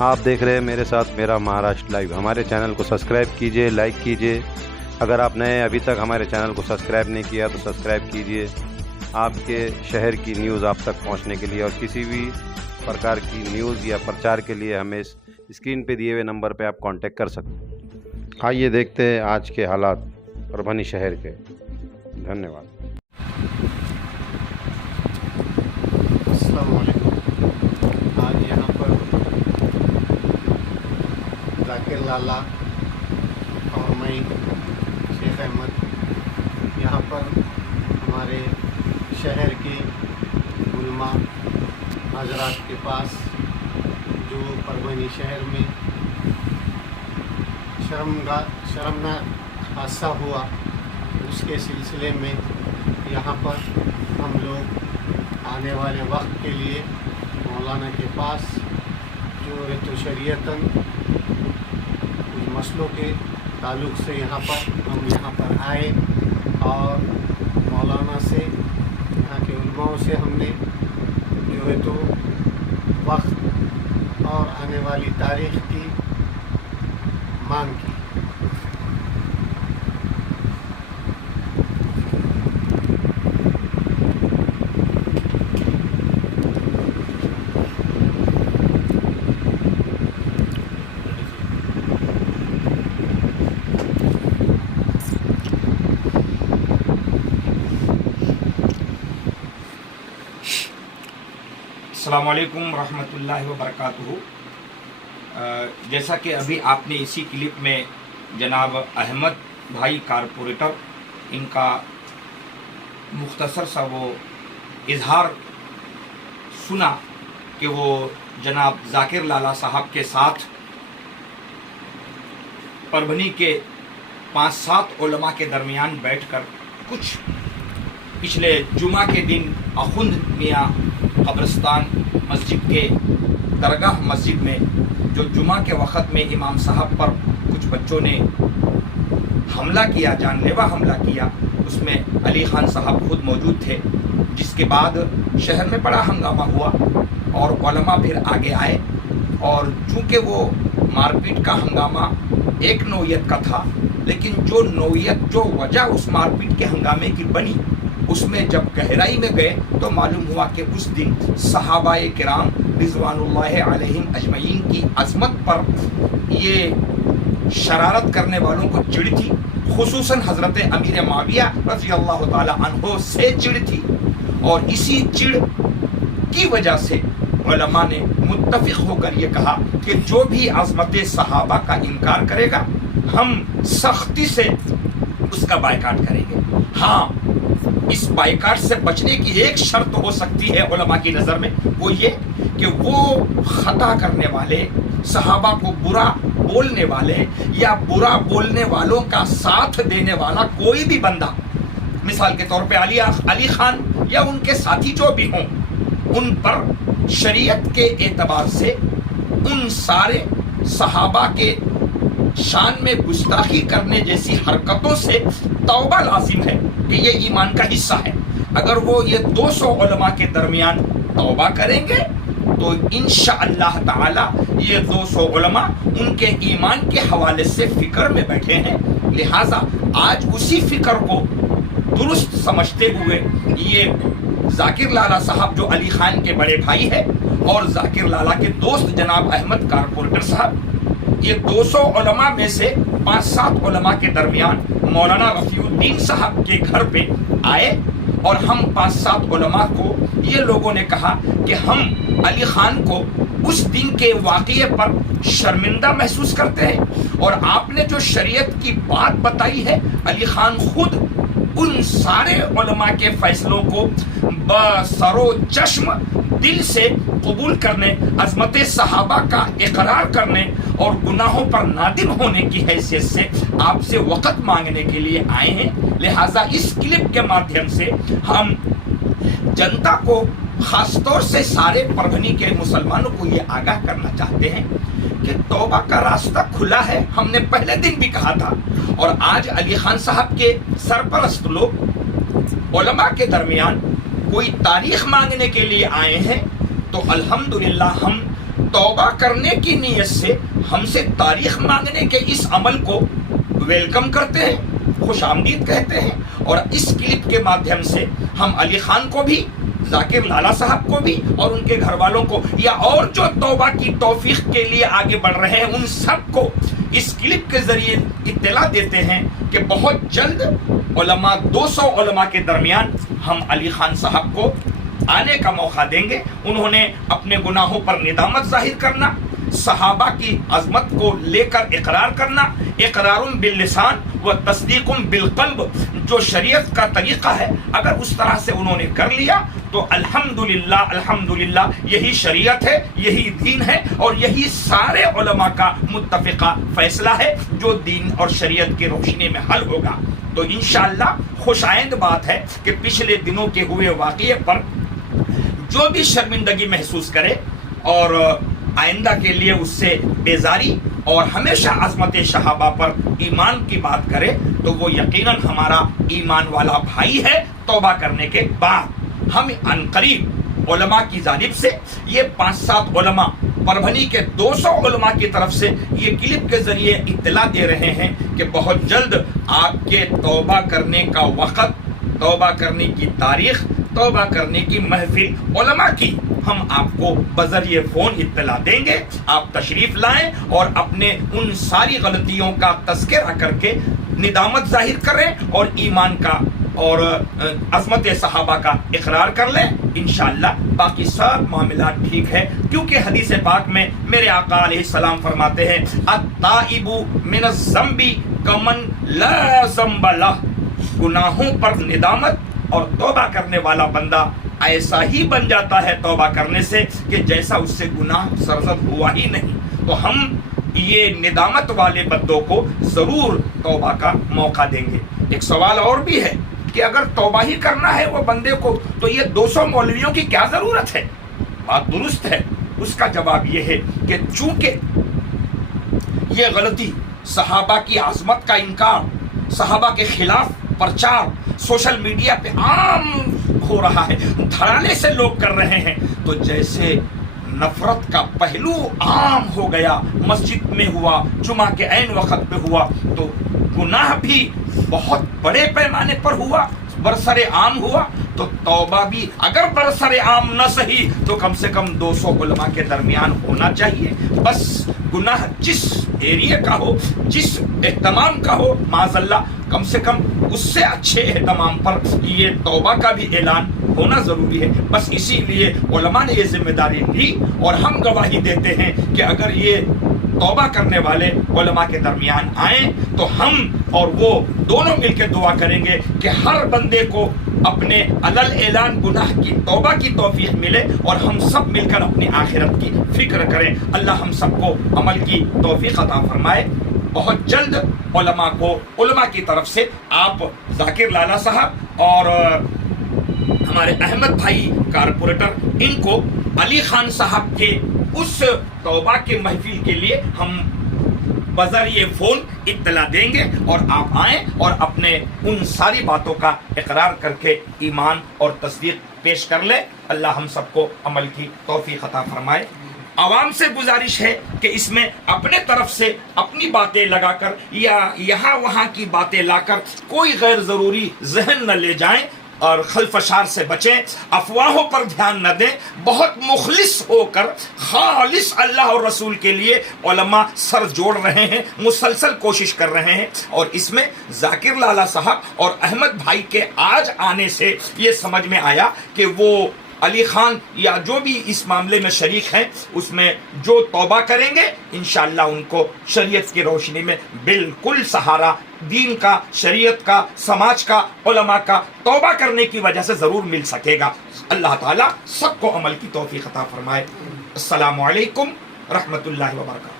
آپ دیکھ رہے ہیں میرے ساتھ میرا مہاراشٹر لائیو۔ ہمارے چینل کو سبسکرائب کیجئے، لائک کیجئے۔ اگر آپ نئے ابھی تک ہمارے چینل کو سبسکرائب نہیں کیا تو سبسکرائب کیجئے، آپ کے شہر کی نیوز آپ تک پہنچنے کے لیے، اور کسی بھی پرکار کی نیوز یا پرچار کے لیے ہمیں اسکرین پہ دیے ہوئے نمبر پہ آپ کانٹیکٹ کر سکتے ہیں۔ آئیے دیکھتے ہیں آج کے حالات پربھنی شہر کے۔ دھنیہ واد۔ السلام علیکم۔ آج یہاں پر ذاکر لالا اور میں شیخ احمد یہاں پر ہمارے شہر کے علماء حضرات کے پاس جو پربھنی شہر میں شرمناک حادثہ ہوا، اس کے سلسلے میں یہاں پر ہم لوگ آنے والے وقت کے لیے مولانا کے پاس جو ہے تو شریعتاً کچھ مسئلوں کے تعلق سے یہاں پر آئے، اور مولانا سے، یہاں کے علماء سے ہم نے جو ہے تو وقت اور آنے والی تاریخ کی مانگ کی۔ السلام علیکم ورحمۃ اللہ وبرکاتہ۔ جیسا کہ ابھی آپ نے اسی کلپ میں جناب احمد بھائی کارپوریٹر ان کا مختصر سا وہ اظہار سنا کہ وہ جناب ذاکر لالا صاحب کے ساتھ پربھنی کے 5-7 علماء کے درمیان بیٹھ کر کچھ پچھلے جمعہ کے دن اخند میاں قبرستان مسجد کے درگاہ مسجد میں جو جمعہ کے وقت میں امام صاحب پر کچھ بچوں نے حملہ کیا، جان لیوا حملہ کیا، اس میں علی خان صاحب خود موجود تھے، جس کے بعد شہر میں بڑا ہنگامہ ہوا اور علماء پھر آگے آئے، اور چونکہ وہ مار پیٹ کا ہنگامہ ایک نوعیت کا تھا، لیکن جو وجہ اس مار پیٹ کے ہنگامے کی بنی، اس میں جب گہرائی میں گئے تو معلوم ہوا کہ اس دن صحابہ کرام رضوان اللہ علیہم اجمعین کی عظمت پر یہ شرارت کرنے والوں کو چڑ تھی، خصوصاً حضرت امیر معاویہ رضی اللہ تعالی عنہ سے چڑ تھی، اور اسی چڑ کی وجہ سے علماء نے متفق ہو کر یہ کہا کہ جو بھی عظمت صحابہ کا انکار کرے گا ہم سختی سے اس کا بائیکاٹ کریں گے۔ ہاں، اس بائیکاٹ سے بچنے کی ایک شرط ہو سکتی ہے علماء کی نظر میں، وہ یہ کہ وہ خطا کرنے والے، صحابہ کو برا بولنے والے یا برا بولنے والوں کا ساتھ دینے والا کوئی بھی بندہ، مثال کے طور پہ علی خان یا ان کے ساتھی جو بھی ہوں، ان پر شریعت کے اعتبار سے ان سارے صحابہ کے شان میں گستاخی کرنے جیسی حرکتوں سے توبہ لازم ہے کہ یہ ایمان کا حصہ ہے۔ اگر وہ یہ 200 علماء کے درمیان توبہ کریں گے تو انشاءاللہ تعالی یہ 200 علماء ان کے ایمان کے حوالے سے فکر میں بیٹھے ہیں، لہٰذا آج اسی فکر کو درست سمجھتے ہوئے یہ ذاکر لالا صاحب جو علی خان کے بڑے بھائی ہے اور ذاکر لالا کے دوست جناب احمد کارپوریٹر صاحب، یہ 200 علماء میں سے 5-7 علماء کے درمیان مولانا رفیع الدین صاحب کے گھر پہ آئے، اور ہم 5-7 علماء کو یہ لوگوں نے کہا کہ ہم علی خان کو اس دن کے واقعے پر شرمندہ محسوس کرتے ہیں، اور آپ نے جو شریعت کی بات بتائی ہے، علی خان خود ان سارے علماء کے فیصلوں کو بسر و چشم دل سے قبول کرنے، عظمت صحابہ کا اقرار کرنے اور گناہوں پر نادم ہونے کی حیثیت سے آپ سے وقت مانگنے کے لیے آئے ہیں۔ لہٰذا اس کلپ کے مادھیم سے ہم جنتا کو، خاص طور سے سارے پربھنی کے مسلمانوں کو یہ آگاہ کرنا چاہتے ہیں کہ توبہ کا راستہ کھلا ہے۔ ہم نے پہلے دن بھی کہا تھا، اور آج علی خان صاحب کے سرپرست لوگ علماء کے درمیان کوئی تاریخ مانگنے کے لیے آئے ہیں، تو الحمدللہ ہم توبہ کرنے کی نیت سے ہم سے تاریخ مانگنے کے اس عمل کو ویلکم کرتے ہیں، خوش آمدید کہتے ہیں، اور اس کلپ کے مادھیم سے ہم علی خان کو بھی، ذاکر لالا صاحب کو بھی، اور ان کے گھر والوں کو، یا اور جو توبہ کی توفیق کے لیے آگے بڑھ رہے ہیں ان سب کو اس کلپ کے ذریعے اطلاع دیتے ہیں کہ بہت جلد علماء 200 علماء کے درمیان ہم علی خان صاحب کو آنے کا موقع دیں گے۔ انہوں نے اپنے گناہوں پر ندامت ظاہر کرنا، صحابہ کی عظمت کو لے کر اقرار کرنا، اقرار باللسان و تصدیق بالقلب، جو شریعت کا طریقہ ہے، اگر اس طرح سے انہوں نے کر لیا تو الحمدللہ الحمدللہ یہی شریعت ہے، یہی دین ہے، اور یہی سارے علماء کا متفقہ فیصلہ ہے جو دین اور شریعت کی روشنی میں حل ہوگا۔ تو انشاءاللہ خوش آئند بات ہے کہ پچھلے دنوں کے ہوئے واقعے پر جو بھی شرمندگی محسوس کرے اور آئندہ کے لیے اس سے بیزاری اور ہمیشہ عظمت صحابہ پر ایمان کی بات کرے تو وہ یقیناً ہمارا ایمان والا بھائی ہے۔ توبہ کرنے کے بعد ہم عنقریب علماء کی جانب سے یہ 5-7 علماء، پربھنی کے 200 علماء کی طرف سے یہ کلپ کے ذریعے اطلاع دے رہے ہیں کہ بہت جلد آپ کے توبہ کرنے کا وقت، توبہ کرنے کی تاریخ، توبہ کرنے کی محفل علماء کی ہم آپ کو بذریعہ فون اطلاع دیں گے۔ آپ تشریف لائیں اور اپنے ان ساری غلطیوں کا تذکرہ کر کے ندامت ظاہر کریں اور ایمان کا اور عظمت صحابہ کا اقرار کر لیں۔ انشاءاللہ باقی سب معاملات ٹھیک ہے، کیونکہ حدیث پاک میں میرے آقا علیہ السلام فرماتے ہیں التائب من الذنب کمن لا ذنب لہ، گناہوں پر ندامت اور توبہ کرنے والا بندہ ایسا ہی بن جاتا ہے توبہ کرنے سے کہ جیسا اس سے گناہ سرزد ہوا ہی نہیں۔ تو ہم یہ ندامت والے بندوں کو ضرور توبہ کا موقع دیں گے۔ ایک سوال اور بھی ہے کہ اگر توبہ ہی کرنا ہے وہ بندے کو تو یہ 200 مولویوں کی کیا ضرورت ہے؟ بات درست ہے۔ اس کا جواب یہ ہے کہ چونکہ یہ غلطی، صحابہ کی عظمت کا انکار، صحابہ کے خلاف پرچار سوشل میڈیا پہ عام ہو رہا ہے، دھڑانے سے لوگ کر رہے ہیں، تو جیسے نفرت کا پہلو عام ہو گیا، مسجد میں ہوا، جمعہ کے عین وقت پہ ہوا، تو گناہ بھی بہت بڑے پیمانے پر ہوا، برسر عام ہوا۔ تو توبہ بھی اگر برسر عام نہ صحیح تو کم سے کم 200 علماء کے درمیان ہونا چاہیے۔ بس گناہ جس ایریے کا ہو، جس اہتمام کا ہو، معاذ اللہ، کم سے کم اس سے اچھے اہتمام پر یہ توبہ کا بھی اعلان ہونا ضروری ہے۔ بس اسی لیے علماء نے یہ ذمہ داری لی اور ہم گواہی دیتے ہیں کہ اگر یہ توبہ کرنے والے علماء کے درمیان آئیں تو ہم اور وہ دونوں مل کے دعا کریں گے کہ ہر بندے کو اپنے علل اعلان گناہ کی توبہ کی توفیق ملے اور ہم سب مل کر اپنی آخرت کی فکر کریں۔ اللہ ہم سب کو عمل کی توفیق عطا فرمائے۔ بہت جلد علماء کی طرف سے آپ ذاکر لالا صاحب اور ہمارے احمد بھائی کارپوریٹر، ان کو علی خان صاحب کے اس توبہ کے محفل کے لیے ہم بذریعہ فون اطلاع دیں گے اور آپ آئیں اور اپنے ان ساری باتوں کا اقرار کر کے ایمان اور تصدیق پیش کر لیں۔ اللہ ہم سب کو عمل کی توفیق عطا فرمائے۔ عوام سے گزارش ہے کہ اس میں اپنے طرف سے اپنی باتیں لگا کر یا یہاں وہاں کی باتیں لا کر کوئی غیر ضروری ذہن نہ لے جائیں اور خلفشار سے بچیں، افواہوں پر دھیان نہ دیں۔ بہت مخلص ہو کر خالص اللہ اور رسول کے لیے علماء سر جوڑ رہے ہیں، مسلسل کوشش کر رہے ہیں، اور اس میں ذاکر لالا صاحب اور احمد بھائی کے آج آنے سے یہ سمجھ میں آیا کہ وہ علی خان یا جو بھی اس معاملے میں شریک ہیں اس میں جو توبہ کریں گے انشاءاللہ ان کو شریعت کی روشنی میں بالکل سہارا دین کا، شریعت کا، سماج کا، علماء کا توبہ کرنے کی وجہ سے ضرور مل سکے گا۔ اللہ تعالیٰ سب کو عمل کی توفیق عطا فرمائے۔ السلام علیکم رحمت اللہ وبرکاتہ۔